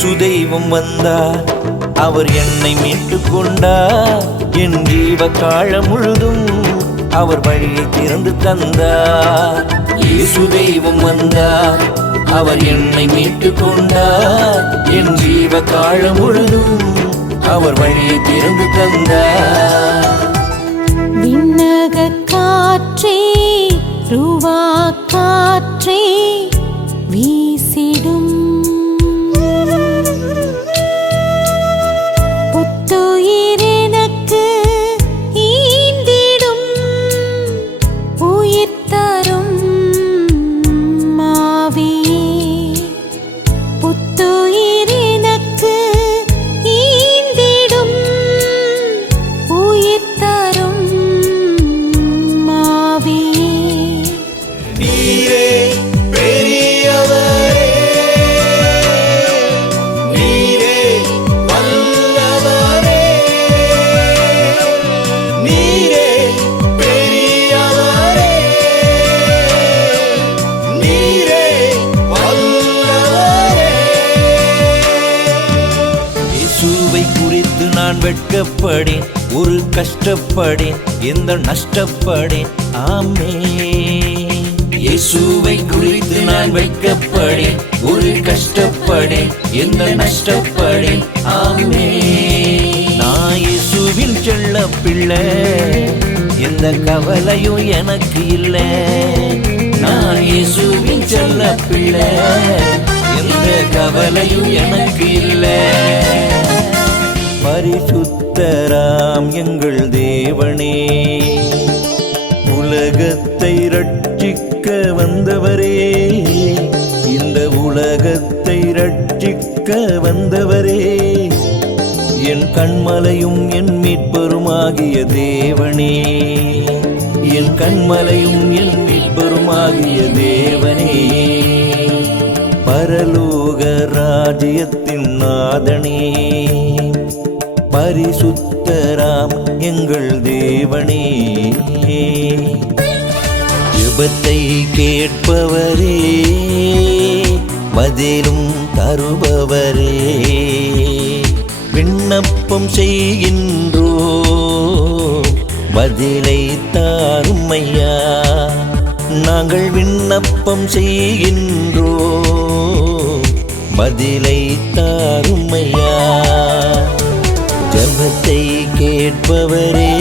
இயேசு தெய்வம் வந்தார், அவர் என்னை மீட்டுக் கொண்டார். என் ஜீவ காலம் முழுதும் அவர் வழியை திறந்து தந்தார். இயேசு தெய்வம் வந்தார், அவர் என்னை மீட்டுக் கொண்டார். என் ஜீவ காலம் முழுதும் அவர் வழியை திறந்து தந்தார். விண்ணக காற்றே ரூவா காற்றே வீசிடும், புத்துயிர் எனக்கு ஈந்திடும், உயிர் தரும் ஆவியே. புத்துயிர் எனக்கு ஈந்திடும், உயிர் தரும் ஆவியே. நீரே பெரியவரே, நீரே வல்லவரே, நீரே பெரியவரே, நீரே வல்லவரே. இயேசுவை குறித்து நான் வெட்கப்படேன், ஒரு கஷ்டப்படேன், எந்த நஷ்டப்படேன். ஆமென். இயேசுவை குறித்து நான் வெட்கப்படேன், ஒரு கஷ்டப்படேன், எந்த நஷ்டப்படேன். ஆமென். நான் இயேசுவின் செல்ல பிள்ளை, எந்த கவலையும் எனக்கு இல்லை. நான் இயேசுவின் செல்ல பிள்ளை, எந்த கவலையும் எனக்கு இல்லை. பரிசுத்தராம் எங்கள் தேவனே, உலகத்தை ரட்சிக்க வந்தவரே, இந்த உலகத்தை ரட்சிக்க வந்தவரே, என் கண்மலையும் என் மீட்பருமாகிய தேவனே, என் கண்மலையும் என் மீட்பருமாகிய தேவனே. பரலோக ராஜ்யத்தின் நாதனே, பரிசுத்தராம் எங்கள் தேவனே. ஜெபத்தை கேட்பவரே, பதிலும் தருபவரே, விண்ணப்பம் செய்கின்றோ, பதிலை தாருமையா. நாங்கள் விண்ணப்பம் செய்கின்றோ, பதிலை தாருமையா. ஜெபத்தை கேட்பவரே,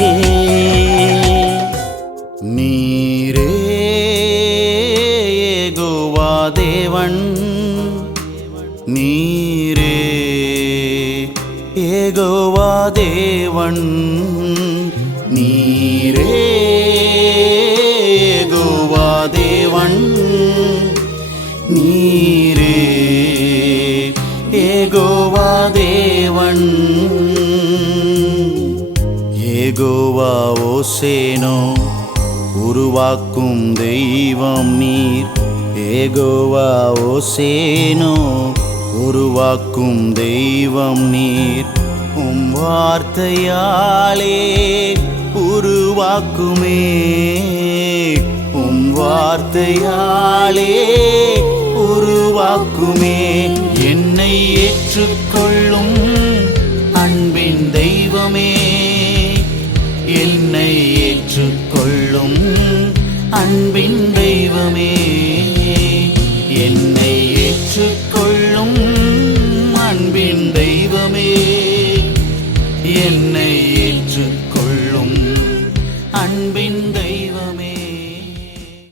நீரே யெகோவா தேவன், நீரே யெகோவா தேவன், நீரே யெகோவா தேவன், நீரே யெகோவா தேவன். யெகோவா ஓசேனோ, உருவாக்கும் தெய்வம் நீர். யெகோவா ஓசேனோ, உருவாக்கும் தெய்வம் நீர். வார்த்தையாலே உருவாக்குமே, வார்த்தையாலே உருவாக்குமே. என்னை ஏற்றுக்கொள்ளும் அன்பின் தெய்வமே, என்னை ஏற்றுக்கொள்ளும் அன்பின் தெய்வமே, என்னை ஏற்றுக்கொள்ளும் அன்பின் தெய்வமே, என்னை ஏற்றுக்கொள்ளும் அன்பின்